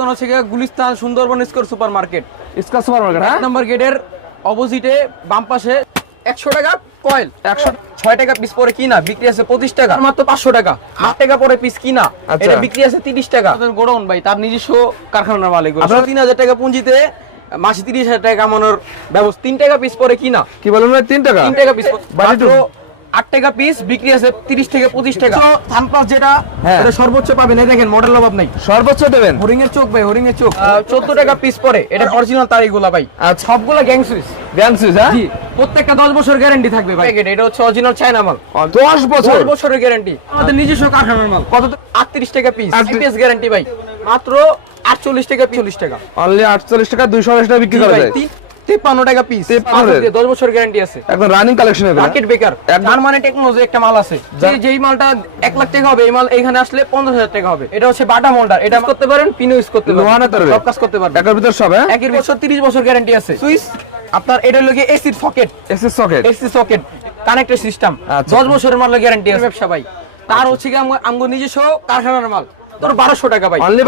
দোকান হচ্ছে Gulistan Sundarban score super market. Square super market, হ্যাঁ? 1 নম্বর গেটের অপোজিটে বাম পাশে 100 টাকা কয়েল, 106 টাকা পিস পরে কিনা, বিক্রি আছে 25 টাকা, মাত্র 500 টাকা, 8 টাকা পরে পিস কিনা, এটা বিক্রি আছে 30 টাকা। গোডাউন ভাই, তার নিজস্ব কারখানার মালিক। আপনারা 3000 টাকা পুঁজিতে মাসে 30,000 টাকা কামানোর ব্যবস্থা। 3 টাকা পিস পরে কিনা, কি বলেন ভাই? 3 টাকা 3 টাকা পিস, মাত্র 8 টাকা পিস, বিক্রি আছে 30 থেকে 25 টাকা। থানপ্লাস যেটা, এটা সর্বোচ্চ পাবেন। এই দেখেন, মডেল অভাব নাই, সর্বোচ্চ দেবেন। হরিং এর চোখ ভাই, হরিং এর চোখ। 14 টাকা পিস পরে, এটা অরিজিনাল তারিগুলা ভাই। আর সবগুলা গ্যাং সুইচ, হ্যাঁ? জি, প্রত্যেকটা 10 বছর গ্যারান্টি থাকবে ভাই। এটা হচ্ছে অরিজিনাল চায়না মাল, 10 বছরের গ্যারান্টি, আমাদের নিজস্ব কারখানার মাল। কত? 38 টাকা পিস, আইপিএস গ্যারান্টি ভাই, মাত্র 48 টাকা, 40 টাকা, অনলি 48 টাকা, 220 টাকা বিক্রি করা যায়। 53 টাকা পিস, 10 বছর গ্যারান্টি আছে, একদম রানিং কালেকশন হবে। মার্কেট বেকার, জার্মানি টেকনোলজি একটা মাল আছে, যেই মালটা 1 লাখ টাকা হবে, এই মাল এখানে আসলে 50,000 টাকা হবে। এটা হচ্ছে বাটা মোল্ডার, এটা করতে পারেন, পিন ইউজ করতে পারেন, সব কাজ করতে পারবেন। একের ভিতর সব, হ্যাঁ? একের বছর 30 বছর গ্যারান্টি আছে। সুইচ আপনার, এটা লগে AC socket, AC socket connected system, 10 বছরের মাল গ্যারান্টি আছে। ব্যবসা ভাই, তার হচ্ছে কি আমগো নিজস্ব কারখানার মাল, ধর 1200 টাকা ভাই। অনলি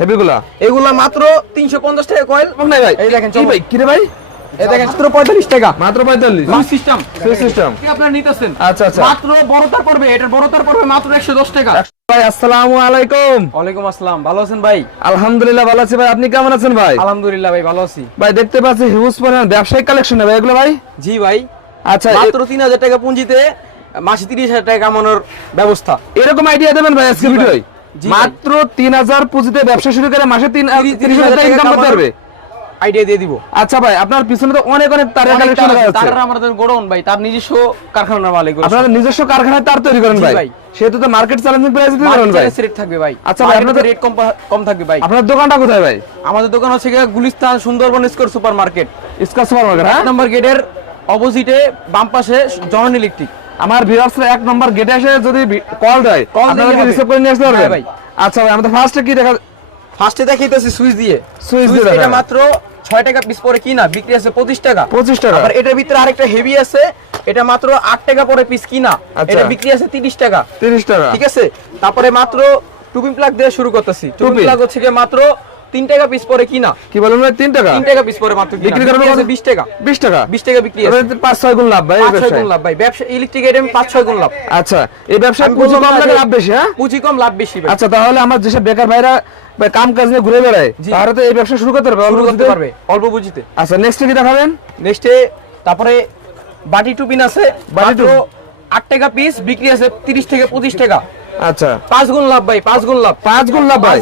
হেভিগুলা, এগুলা মাত্র 350 টাকা কয়েল। নাই ভাই, এই দেখেন কি ভাই, কি রে ভাই? এই দেখেন, মাত্র 45 টাকা, মাত্র 45 সিস্টেম কি আপনারা নিতেছেন? আচ্ছা। মাত্র বড়তার পড়বে, এটার বড়তার পড়বে মাত্র 110 টাকা। ভাই আসসালামু আলাইকুম। ওয়ালাইকুম আসসালাম, ভালো আছেন ভাই? আলহামদুলিল্লাহ ভালো আছি ভাই, আপনি কেমন আছেন ভাই? আলহামদুলিল্লাহ ভাই, ভালো আছি ভাই। দেখতে পাচ্ছি হিউজ পরিমাণ ব্যবসায়িক কালেকশন ভাই, এগুলো ভাই? জি ভাই। আচ্ছা, মাত্র 3000 টাকা পুঁজিতে মাসে 30,000 টাকা কামানোর ব্যবস্থা। এরকম আইডিয়া দেবেন ভাই আজকে ভিডিওয়? মাত্র 3000 পুঁজিতে ব্যবসা শুরু করে মাসে 30,000 টাকা ইনকাম করতে পারবে, আইডিয়া দিয়ে দিব। আচ্ছা ভাই, আপনার পিছনে তো অনেক তারের কালেকশন আছে। তার আমাদের গোডাউন ভাই, তার নিজস্ব কারখানার মালিক। আপনাদের নিজস্ব কারখানায় তার তৈরি করেন ভাই? সেহেতু তো মার্কেট চ্যালেঞ্জিং প্রাইসে দিতে পারেন ভাই। রেট থাকবে ভাই। আচ্ছা ভাই, আপনাদের রেট কম থাকবে ভাই। আপনার দোকানটা কোথায় ভাই? আমাদের দোকান হচ্ছে Gulistan Sundarban score super market. Square super market, হ্যাঁ? 1 নম্বর গেটের অপোজিটে বাম পাশে জনন ইলেকট্রিক। আমার ভিউয়ার্সরা 1 নম্বর গেটে এসে যদি কল দেয়, আপনারা কি রিসিভ করে নিয়ে আসতে পারবেন ভাই? আচ্ছা ভাই, আমাদের ফার্স্টে কি দেখা? ফার্স্টে দেখাইতেছি সুইচ দিয়ে। এটা মাত্র 6 টাকা পিস পরে কিনা, বিক্রি আছে 25 টাকা। আবার এটার ভিতরে আরেকটা হেভি আছে, এটা মাত্র 8 টাকা পরে পিস কিনা, এটা বিক্রি আছে 30 টাকা। ঠিক আছে। তারপরে মাত্র টুপিং প্লাগ দিয়ে শুরু করতেছি। টুপিং প্লাগ হচ্ছে কি মাত্র 3 টাকা পিস পরে কিনা। কি বলেন ভাই? 3 টাকা পিস পরে মাত্র বিক্রি করেন আছে 20 টাকা। 20 টাকা বিক্রি আছে। 5-6 গুণ লাভ ভাই। 5-6 গুণ লাভ ভাই, ব্যবসা ইলেকট্রিক আইটেম 5-6 গুণ লাভ। আচ্ছা, এই ব্যবসায় পুঁজি কম লাগে, লাভ বেশি, হ্যাঁ? পুঁজি কম, লাভ বেশি ভাই। আচ্ছা, তাহলে আমার যেসব বেকার ভাইরা কাম কাজ নিয়ে ঘুরে বেড়ায়, তারা তো এই ব্যবসা শুরু করতে পারবে অল্প পুঁজিতে। আচ্ছা, নেক্সট কি দেখাবেন? নেক্সটে তারপরে বাটি টুপিন আছে, মাত্র 8 টাকা পিস, বিক্রি আছে 30 থেকে 25 টাকা। আচ্ছা, 5 গুণ লাভ ভাই, 5 গুণ লাভ। 5 গুণ লাভ ভাই।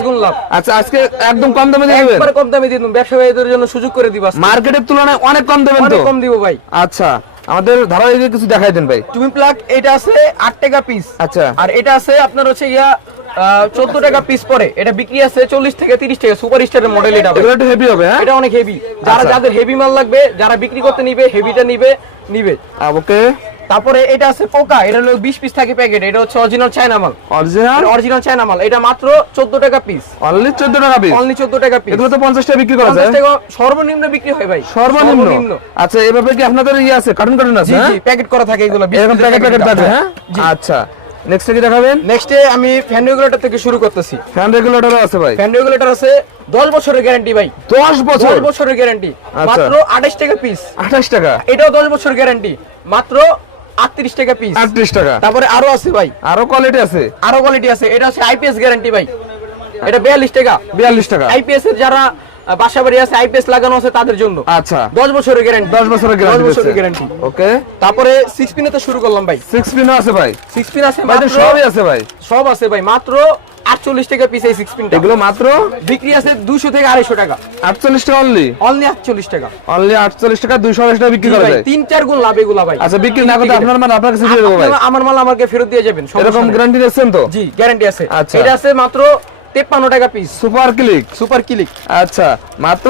আচ্ছা, আজকে একদম কম দামে দিবেন? একবার কম দামে দিয়ে দিন, ব্যবসায়ীদের জন্য সুযোগ করে দিব। মার্কেটের তুলনায় অনেক কম দেবেন তো? অনেক কম দিব ভাই। আচ্ছা, আমাদের ধারাবাহিক কিছু দেখাই দেন ভাই। টুপিন প্লাগ এটা আছে 8 টাকা পিস। আচ্ছা, আর এটা আছে আপনার হচ্ছে 14 টাকা পিস পরে, এটা বিক্রি আছে 40 থেকে 30 টাকা। সুপার স্টারের মডেল এটা। এটা একটু হেভি হবে, হ্যাঁ? এটা অনেক হেভি। যাদের হেভি মাল লাগবে, যারা বিক্রি করতে নিবে, হেভিটা নিবে। ওকে। তারপরে এটা আছে পোকা, এটা হলো 20 পিস থাকে প্যাকেট, এটা হচ্ছে অরিজিনাল চায়না মাল। অরিজিনাল চায়না মাল, এটা মাত্র 14 টাকা পিস। অনলি 14 টাকা পিস? অনলি 14 টাকা পিস। এগুলো তো 50 টাকা বিক্রি করা যায়? 50 টাকা সর্বনিম্ন বিক্রি হয় ভাই, সর্বনিম্ন। আচ্ছা, এই ব্যাপারে কি আপনাদের আছে কার্টুন আছে? জি, প্যাকেট করা থাকে এগুলো, এরকম প্যাকেট থাকে, হ্যাঁ? আচ্ছা, নেক্সট কি দেখাবেন? নেক্সটে আমি ফ্যান রেগুলেটর থেকে শুরু করতেছি। ফ্যান রেগুলেটর আছে ভাই? ফ্যান রেগুলেটর আছে 10 বছরের গ্যারান্টি ভাই। 10 বছরের গ্যারান্টি, মাত্র 28 টাকা পিস। 28 টাকা? এটাও 10 বছর গ্যারান্টি, মাত্র 38 টাকা পিস। 38 টাকা। তারপরে আরো আছে ভাই, আরো কোয়ালিটি আছে? এটা হচ্ছে আইপিএস গ্যারান্টি ভাই, এটা 42 টাকা। 42 টাকা। আইপিএস এর যারা বাসা বাড়ি আছে, আইপিএস লাগানো আছে তাদের জন্য। আচ্ছা, 10 বছরের গ্যারান্টি। 10 বছরের গ্যারান্টি। ওকে। তারপরে 6 পিনেতে শুরু করলাম ভাই। 6 পিনও আছে ভাই? 6 পিন আছে ভাই, সবই আছে ভাই? সব আছে ভাই, মাত্র 48 টাকা পিস এই 6 পিনটা। এগুলো মাত্র বিক্রি আছে 200 থেকে 250 টাকা। 48 টাকা অনলি? অনলি 48 টাকা। অনলি 48 টাকা, 220 টাকা বিক্রি করা যায়? 3-4 গুণ লাভ এগুলা ভাই। আচ্ছা, বিক্রি না করতে আপনার মাল আপনার কাছে দিয়ে দেব ভাই? আমার মাল আমাকে ফেরত দিয়ে যাবেন। এরকম গ্যারান্টি দিচ্ছেন তো? জি, গ্যারান্টি আছে। আচ্ছা, এটা আছে মাত্র 53 টাকা পিস। Super click. আচ্ছা, মাত্র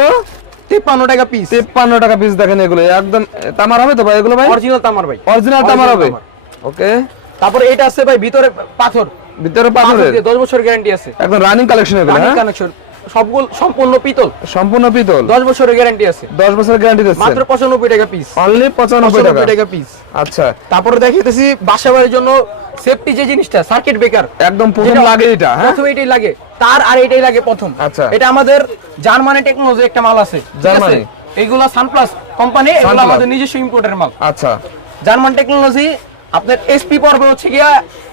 53 টাকা পিস। 53 টাকা পিস। দেখেন, এগুলো একদম তামার হবে তো ভাই? এগুলো ভাই অরিজিনাল তামার ভাই, অরিজিনাল তামার হবে। ওকে। তারপরে এটা আছে ভাই ভিতরে পাথর, ভিতরে পাথরের 10 বছর গ্যারান্টি আছে। একদম রানিং কালেকশন এগুলো, হ্যাঁ? সবগুলো সম্পূর্ণ পিতল। সম্পূর্ণ পিতল। 10 বছরের গ্যারান্টি আছে। 10 বছরের গ্যারান্টি দিচ্ছেন। মাত্র 95 টাকা পিস। অনলি 95 টাকা পিস। আচ্ছা, তারপরে দেখাইতেছি বাসাবাড়ির জন্য সেফটি যে জিনিসটা, সার্কিট ব্রেকার একদম প্রথম লাগে এটা। হ্যাঁ, প্রথমে এটাই লাগে, তার আর এটাই লাগে প্রথম। আচ্ছা, এটা আমাদের জার্মানি টেকনোলজি একটা মাল আছে। জার্মানি এইগুলা সানপ্লাস কোম্পানি, এগুলো আমাদের নিজস্ব ইম্পোর্টের মাল। আচ্ছা, জার্মান টেকনোলজি। আপনার এসপি পড়বে হচ্ছে গিয়া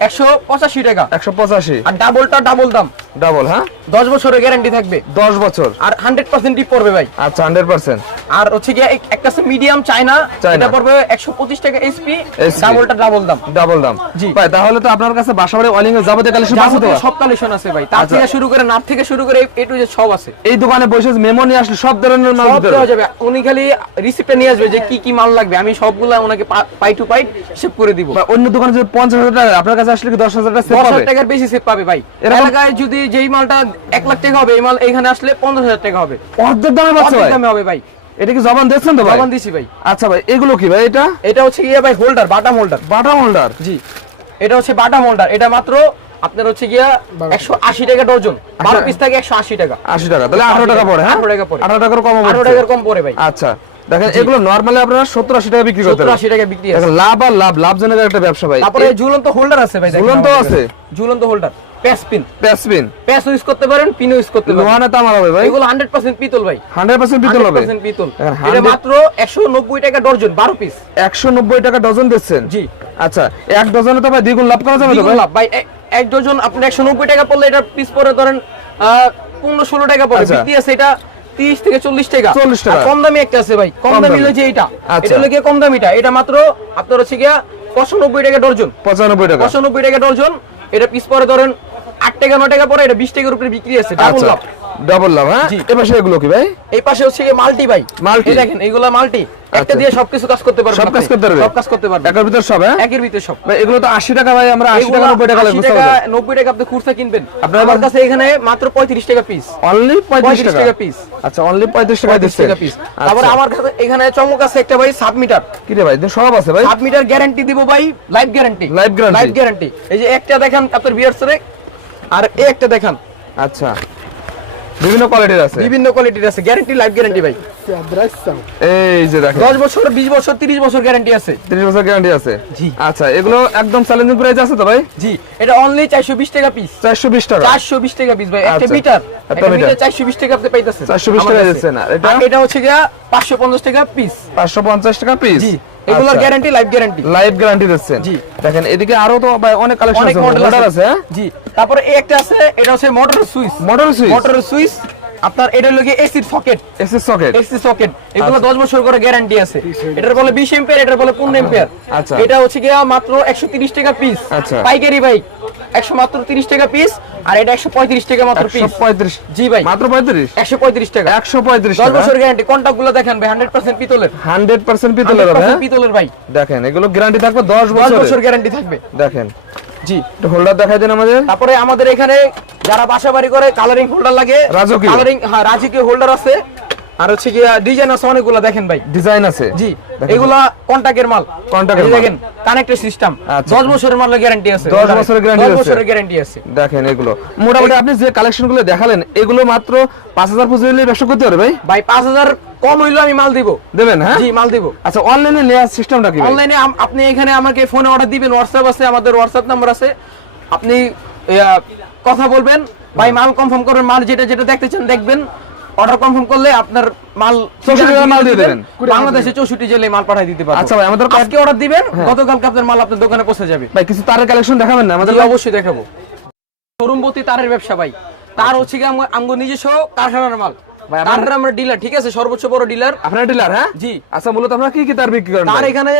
185 টাকা। 185। আর ডাবলটা ডাবল দাম। ডাবল, হ্যাঁ, 10 বছরের গ্যারান্টি থাকবে। 10 বছর। আর 100% টিপ পড়বে ভাই। আচ্ছা, 100%। আর হচ্ছে গিয়া একটা আছে মিডিয়াম চায়না, এটা পড়বে 125 টাকা এসপি, ডাবলটা ডাবল দাম। ডাবল দাম। জি ভাই, তাহলে তো আপনার কাছে বাসাবাড়ি ওয়ালিং এর যাবতীয় কালেকশন আছে তো? সব কালেকশন আছে ভাই, তার থেকে শুরু করে নাট থেকে শুরু করে এ টু জেড সব আছে। এই দোকানে বসে মেমো নিয়ে আসলে সব ধরনের মাল সব দেওয়া যাবে। উনি খালি রিসিপ্টটা নিয়ে আসবে যে কি কি মাল লাগবে, আমি সবগুলা ওনাকে পাই টু পাই সেভ করে দিব। অন্য দোকানে যদি 50,000 টাকা, আপনার কাছে আসলে কি 10,000 টাকা সেভ পাবে? 10,000 টাকার বেশি সেভ পাবে ভাই। এলাকায় যদি যেই মালটা 1 লাখ টাকা হবে, এই মাল এখানে আসলে 15,000 টাকা হবে। অর্ধেক দামে পাচ্ছে ভাই। দামে হবে ভাই। এটা কি জবান দিচ্ছেন তো ভাই? জবান দিছি ভাই। আচ্ছা ভাই, এগুলো কি ভাই? এটা হচ্ছে গিয়া ভাই হোল্ডার, বাটাম হোল্ডার। বাটাম হোল্ডার। জি, এটা হচ্ছে বাটাম হোল্ডার। এটা মাত্র আপনার হচ্ছে গিয়া 180 টাকা ডজন। 12 পিস থাকে 180 টাকা। 80 টাকা, তাহলে 18 টাকা পড়ে। হ্যাঁ, 18 টাকা পড়ে। 18 টাকার কম পড়ে। 18 টাকার কম পড়ে ভাই। আচ্ছা, দেখেন এগুলো নরমালি আপনারা 70-80 টাকা বিক্রি করতে 70-80 টাকা বিক্রি আছে। দেখেন লাভ আর লাভজনক একটা ব্যবসা ভাই। তারপরে ঝুলন্ত হোল্ডার আছে ভাই। ঝুলন্ত আছে, ঝুলন্ত হোল্ডার। প্যাসপিন প্যাস ইউজ করতে পারেন, পিন ইউজ করতে পারেন। লোহা না তামা হবে ভাই? এগুলো 100% পিতল ভাই। 100% পিতল হবে। 100% পিতল। এটা মাত্র 190 টাকা ডজন, 12 পিস। 190 টাকা ডজন দিচ্ছেন? জি। আচ্ছা, এক ডজনে তো ভাই দ্বিগুণ লাভ করা যাবে তো ভাই? লাভ ভাই। এক ডজন আপনি 190 টাকা পড়লে এটা পিস পরে ধরেন 15-16 টাকা পড়ে। বিক্রি আছে এটা 30 থেকে 40 টাকা। 40 টাকা। কম দামি একটা আছে ভাই, কম দামি হলো যে এটা। এটা হলো কি কম দামিটা, এটা মাত্র আপনার হচ্ছে গিয়া 95 টাকা ডজন। 95 টাকা। 95 টাকা ডজন। এটা পিস পরে ধরেন 8 টাকা 9 টাকা পরে, এটা 20 টাকার উপরে বিক্রি আছে। ডাবল লাভ। ডাবল লাভ। হ্যাঁ, এই পাশে এগুলো কি ভাই? এই পাশে হচ্ছে মাল্টি ভাই। মাল্টি দেখেন, এগুলা মাল্টি। একটা দিয়ে সবকিছু কাজ করতে পারবেন। সব কাজ করতে পারবেন। সব কাজ করতে পারবেন। একের ভিতর সব। হ্যাঁ, একের ভিতর সব। ভাই এগুলো তো 80 টাকা ভাই, আমরা 80 টাকা 90 টাকা লাগবে। 90 টাকা আপনি খুচরা কিনবেন। আপনার কাছে এখানে মাত্র 35 টাকা পিস। অনলি 35 টাকা পিস। আচ্ছা, অনলি 35 টাকা দিচ্ছেন। তারপরে আমার কাছে এখানে চমক আছে একটা ভাই, সাবমিটার। কি রে ভাই, সব আছে ভাই? সাবমিটার গ্যারান্টি দিব ভাই, লাইফ গ্যারান্টি। Life guarantee. এই যে একটা দেখেন আপনার ভিউয়ার্সরে, আর এই একটা দেখেন। আচ্ছা, বিভিন্ন কোয়ালিটির আছে। বিভিন্ন কোয়ালিটির আছে, গ্যারান্টি, লাইফ গ্যারান্টি ভাই। এই যে দেখেন 10 বছর, 20 বছর, 30 বছর গ্যারান্টি আছে। 30 বছর গ্যারান্টি আছে। জি। আচ্ছা, এগুলো একদম চ্যালেঞ্জিং প্রাইস আছে তো ভাই? জি, এটা অনলি 420 টাকা পিস। 420 টাকা। 420 টাকা পিস ভাই। একটা মিটার, একটা মিটার 420 টাকা আপনি পাইতেছেন। 420 টাকা দিচ্ছেন। আর এটা হচ্ছে গিয়া 550 টাকা পিস। 550 টাকা পিস। জি, এগুলোর guarantee, life guarantee. Life guarantee দিচ্ছেন। জি। দেখেন এদিকে আরো তো ভাই অনেক কালেকশন আছে, মডেল আছে। হ্যাঁ, জি। তারপরে এই একটা আছে, এটা হচ্ছে মোটর সুইচ। মোটর সুইচ আপনার এটা হলো এসি সকেট। এসি সকেট এগুলো 10 বছর করে গ্যারান্টি আছে। এটার বলে 20 এম্পিয়ার, এটার বলে 15 এম্পিয়ার। আচ্ছা, এটা হচ্ছে গিয়া মাত্র 130 টাকা পিস। আচ্ছা, পাইকারি ভাই 100 মাত্র 30 টাকা পিস। আর এটা 135 টাকা মাত্র পিস। 135? জি ভাই, মাত্র 35? 135 টাকা। 135 10 বছর গ্যারান্টি। কন্টাক্টগুলো দেখেন ভাই, 100% পিতলের। 100% পিতলের হবে। পিতলের ভাই। দেখেন এগুলো গ্যারান্টি থাকবে 10 বছর গ্যারান্টি থাকবে। দেখেন। জি, হোল্ডার দেখাই দেন আমাদের। তারপরে আমাদের এখানে যারা বাসা বাড়ি করে কালারিং হোল্ডার লাগে, রাজকীয় কালারিং, হ্যাঁ রাজকীয় হোল্ডার আছে। আর হচ্ছে কি ডিজাইন আছে অনেকগুলো, দেখেন ভাই ডিজাইন আছে। জি, এগুলা কন্টাক্টের মাল। দেখেন কানেক্টেড সিস্টেম। 10 বছরের মালের গ্যারান্টি আছে। 10 বছরের গ্যারান্টি আছে। 10 বছরের গ্যারান্টি আছে। দেখেন এগুলো মোটামুটি আপনি যে কালেকশনগুলো দেখালেন, এগুলো মাত্র 5000 পুঁজি নিয়ে ব্যবসা করতে পারবে ভাই? ভাই 5000 কম হইলো আমি মাল দিব। দেবেন? হ্যাঁ, জি, মাল দিব। আচ্ছা, অনলাইনে নেওয়ার সিস্টেমটা কি? অনলাইনে আপনি এখানে আমাকে ফোনে অর্ডার দিবেন, হোয়াটসঅ্যাপ আছে, আমাদের হোয়াটসঅ্যাপ নাম্বার আছে। আপনি কথা বলবেন, ভাই মাল কনফার্ম করবেন, মাল যেটা যেটা দেখতে চান দেখবেন। অর্ডার কনফার্ম করলে আপনার মাল 64 মাল দিয়ে দেবেন। বাংলাদেশে 64 জেলায় মাল পাঠিয়ে দিতে পারবো। আচ্ছা ভাই, আমাদের আজকে অর্ডার দিবেন, গতকাল আপনার মাল আপনার দোকানে পৌঁছে যাবে। ভাই কিছু তারের কালেকশন দেখাবেন না আমাদের? অবশ্যই দেখাবো। শোরুমপতি তারের ব্যবসা ভাই। তার হচ্ছে কি আমগো নিজস্ব কারখানার মাল ভাই। আমরা ডিলার, ঠিক আছে, সর্বোচ্চ বড় ডিলার। আপনারা ডিলার? হ্যাঁ, জি। আচ্ছা, মূলত আপনারা কি কি তার বিক্রি করেন? তার এখানে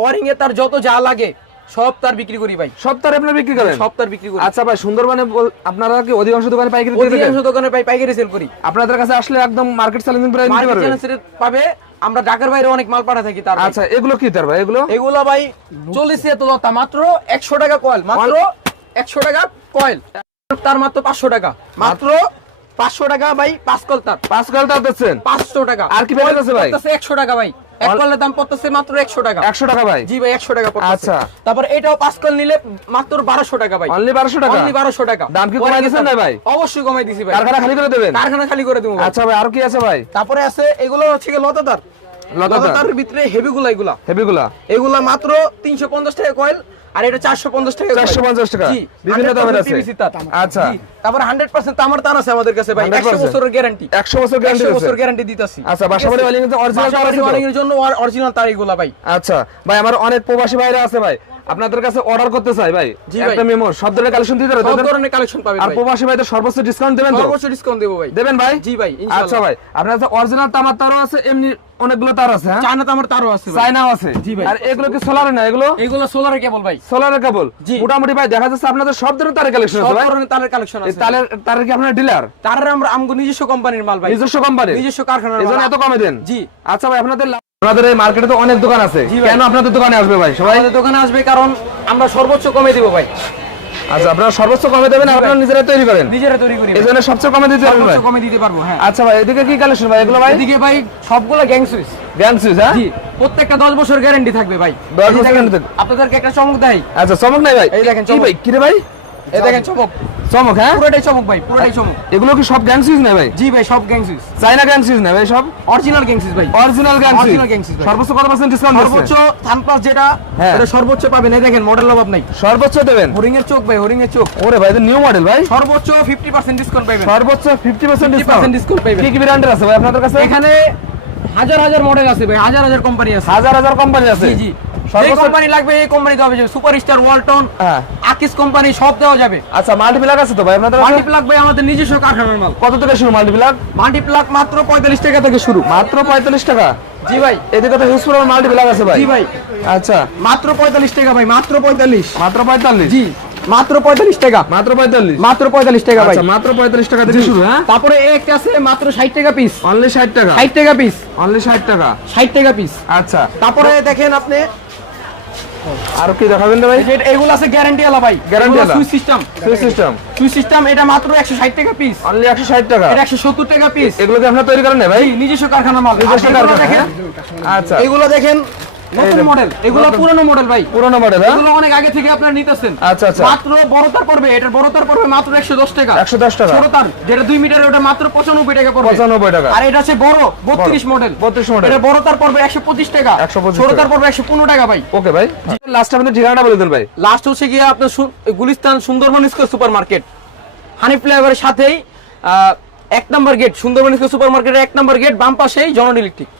ওয়ারিং এর তার যত যা লাগে সব তার বিক্রি করি ভাই। সব তার আপনারা বিক্রি করেন? সব তার বিক্রি করি। আচ্ছা ভাই, সুন্দরবনে আপনারা কি অধিকাংশ দোকানে পাইকারি দিতে পারেন? অধিকাংশ দোকানে পাইকারি সেল করি। আপনাদের কাছে আসলে একদম মার্কেট চ্যালেঞ্জিং প্রাইস দিতে পারবে? মার্কেট পাবে। আমরা ঢাকার বাইরে অনেক মাল পাঠা থাকি তার। আচ্ছা, এগুলো কি তার ভাই? এগুলো ভাই 40 এত লতা, মাত্র 100 টাকা কয়েল। মাত্র 100 টাকা কয়েল। তার মাত্র 500 টাকা। মাত্র 500 টাকা ভাই। 5 কল তার। 5 কল তার দিচ্ছেন 500 টাকা। আর কি বেড়ে আছে ভাই? 100 টাকা ভাই। এক কয়েলের দাম পড়তেছে মাত্র 100 টাকা। 100 টাকা ভাই? জি ভাই 100 টাকা পড়তেছে। আচ্ছা। তারপর এটাও 5 কয়েল নিলে মাত্র 1200 টাকা ভাই। অনলি 1200 টাকা? অনলি 1200 টাকা। দাম কি কমাই দিয়েছেন না ভাই? অবশ্যই কমাই দিছি ভাই। কারখানা খালি করে দেবেন? কারখানা খালি করে দেবো। আচ্ছা ভাই, আর কি আছে ভাই? তারপরে আছে এগুলো হচ্ছে কি লতাদার। লতাদারের ভিতরে হেভিগুলা এগুলা। হেভিগুলা? এগুলা মাত্র 350 টাকা কয়েল, আর এটা 450 টাকা। 450 টাকা? জি, বিভিন্ন দামের আছে। PVC তার। আচ্ছা। জি, তারপর 100% তামার তার আছে আমাদের কাছে ভাই। 100 বছরের গ্যারান্টি। 100 বছর গ্যারান্টি 100 আছে? বছর গ্যারান্টি দিতাছি। আচ্ছা, বাসাবাড়ি ওয়ালিং এর অরিজিনাল তার আছে? ওয়ালিং এর জন্য অরিজিনাল তার এগুলা ভাই। আচ্ছা ভাই, আমার অনেক প্রবাসী ভাইরা আছে ভাই, আপনাদের কাছে অর্ডার করতে চাই ভাই, জি ভাই। একটা মেমো সব ধরনের কালেকশন দিতে পারবেন? সব ধরনের কালেকশন পাবেন আর ভাই। প্রবাসী ভাইদের সর্বোচ্চ ডিসকাউন্ট দেবেন তো? সর্বোচ্চ ডিসকাউন্ট দেব ভাই। দেবেন ভাই? জি ভাই, ইনশাআল্লাহ। আচ্ছা ভাই, আপনার কাছে অরিজিনাল তামার তারও আছে, এমনি অনেকগুলো তার আছে? হ্যাঁ, চায়না তামার তারও আছে ভাই। চায়নাও আছে? জি ভাই। আর এগুলো কি সোলারে না? এগুলো এগুলো সোলারের কেবল ভাই। সোলারের কেবল? জি। মোটামুটি ভাই দেখা যাচ্ছে আপনাদের সব ধরনের তারের কালেকশন সব আছে ভাই? ধরনের তারের কালেকশন এই আছে। তারের কি আপনার ডিলার? তারের আমরা আমগো নিজস্ব কোম্পানির মাল ভাই। নিজস্ব কোম্পানি? নিজস্ব কারখানার এজন্য মাল। এত কমে দেন? জি। আচ্ছা ভাই, আপনাদের এই মার্কেটে তো অনেক দোকান আছে, জি ভাই। কেন আপনাদের দোকানে আসবে ভাই সবাই? আমাদের দোকানে আসবে কারণ আমরা সর্বোচ্চ কমে দিব ভাই। আচ্ছা, আপনারা সর্বোচ্চ কমে দেবেন, আপনারা নিজেরা তৈরি করেন? নিজেরা তৈরি করি ভাই। এজন্য সবচেয়ে কমে দিতে পারবেন ভাই? সর্বোচ্চ কমে দিতে পারবো, হ্যাঁ। আচ্ছা ভাই, এদিকে কি কালেকশন ভাই এগুলো ভাই? এদিকে ভাই সবগুলা গ্যাং সুইচ। Gang switch? হ্যাঁ জি, প্রত্যেকটা 10 বছর গ্যারান্টি থাকবে ভাই। 10 এই বছর দেখেন, guarantee থাকবে। আপনাদেরকে একটা চমক দেই। আচ্ছা, চমক নাই ভাই? এই দেখেন কি চমক। ভাই, কি রে ভাই? এই দেখেন চমক। চমক? হ্যাঁ, পুরোটাই চমক ভাই, পুরোটাই চমক। এগুলো কি সব গ্যাং সুইচ না ভাই? জি ভাই, সব গ্যাং সুইচ। চাইনা গ্যাং সুইচ না ভাই সব? অরিজিনাল গ্যাং সুইচ ভাই। Original gang switch? Original gang switch ভাই। সর্বোচ্চ কত পার্সেন্ট ডিসকাউন্ট সর্বোচ্চ থানপ্লাস যেটা, হ্যাঁ। এটা সর্বোচ্চ পাবেন। এই দেখেন মডেল অভাব নাই। সর্বোচ্চ দেবেন? হরিং এর চোখ ভাই, হরিং এর চোখ। ওরে ভাই, এটা নিউ মডেল ভাই? সর্বোচ্চ 50% ডিসকাউন্ট পাবেন। সর্বোচ্চ 50% 50% ডিসকাউন্ট? ডিসকাউন্ট পাবেন। কি কি ব্র্যান্ডের আছে ভাই আপনাদের কাছে? এখানে হাজার হাজার মডেল আছে ভাই, হাজার হাজার কোম্পানি আছে। হাজার হাজার কোম্পানি আছে? জি জি, যে সর্বোচ্চ- কোম্পানি লাগবে এই কোম্পানি দেওয়া যাবে। সুপারস্টার, ওয়ালটন, হ্যাঁ। আকিস কোম্পানি সব দেওয়া যাবে। আচ্ছা, মাল্টিপ্লাগ আছে তো ভাই আপনাদের কাছে? মাল্টিপ্লাগ ভাই আমাদের নিজস্ব কারখানার মাল। কত থেকে শুরু মাল্টিপ্লাগ? মাল্টিপ্লাগ মাত্র 45 টাকা থেকে শুরু। মাত্র 45 টাকা? জি ভাই। এদিকে তো হিউজ পরিমাণ মাল্টিপ্লাগ আছে ভাই। জি ভাই, আচ্ছা, মাত্র 45 টাকা ভাই, মাত্র 45। মাত্র 45? জি, মাত্র 45 টাকা। মাত্র 45? মাত্র 45 টাকা ভাই। আচ্ছা, মাত্র 45 টাকা থেকে শুরু? হ্যাঁ, তারপরে একটা আছে মাত্র 60 টাকা পিস। অনলি 60 টাকা? 60 টাকা পিস, অনলি 60 টাকা? 60 টাকা পিস। আচ্ছা, তারপরে দেখেন আপনি আর কি দেখাবেন রে ভাই? এগুলো আছে গ্যারান্টি আলা ভাই। Guarantee ওয়ালা? Switch system. Switch system? Switch system এটা মাত্র 160 টাকা পিস। অনলি 160 টাকা? এটা 170 টাকা পিস। এগুলো কি আপনারা তৈরি করেন না ভাই? নিজস্ব কারখানা মাল। নিজস্ব আর এগুলো কারখানা, দেখেন, হ্যাঁ? আচ্ছা, এগুলো দেখেন নতুন মডেল, এগুলো পুরনো মডেল ভাই। পুরোনো মডেল? হ্যাঁ, এগুলো অনেক আগে থেকে আপনারা নিতেছেন। আচ্ছা আচ্ছা, মাত্র বড় তার পড়বে, এটার বড় তার পড়বে মাত্র 110 টাকা। 110 টাকা? ছোট তার যেটা 2 মিটার ওটা মাত্র 95 টাকা পড়বে। 95 টাকা? আর এটা আছে বড় 32 মডেল। 32 মডেল? এটা বড় তার পড়বে 125 টাকা। 125 ছোট টাকা। তার পড়বে 115 টাকা ভাই। ওকে ভাই, লাস্ট আপনাদের ঠিকানাটা বলে দেন ভাই। লাস্ট হচ্ছে গিয়ে আপনার Gulistan Sundarban square supermarket, honey ফ্লেভারের সাথেই 1 নম্বর গেট, সুন্দরবন স্কয়ার সুপার মার্কেটের 1 নম্বর গেট, বাম পাশেই জন ইলেকট্রিক।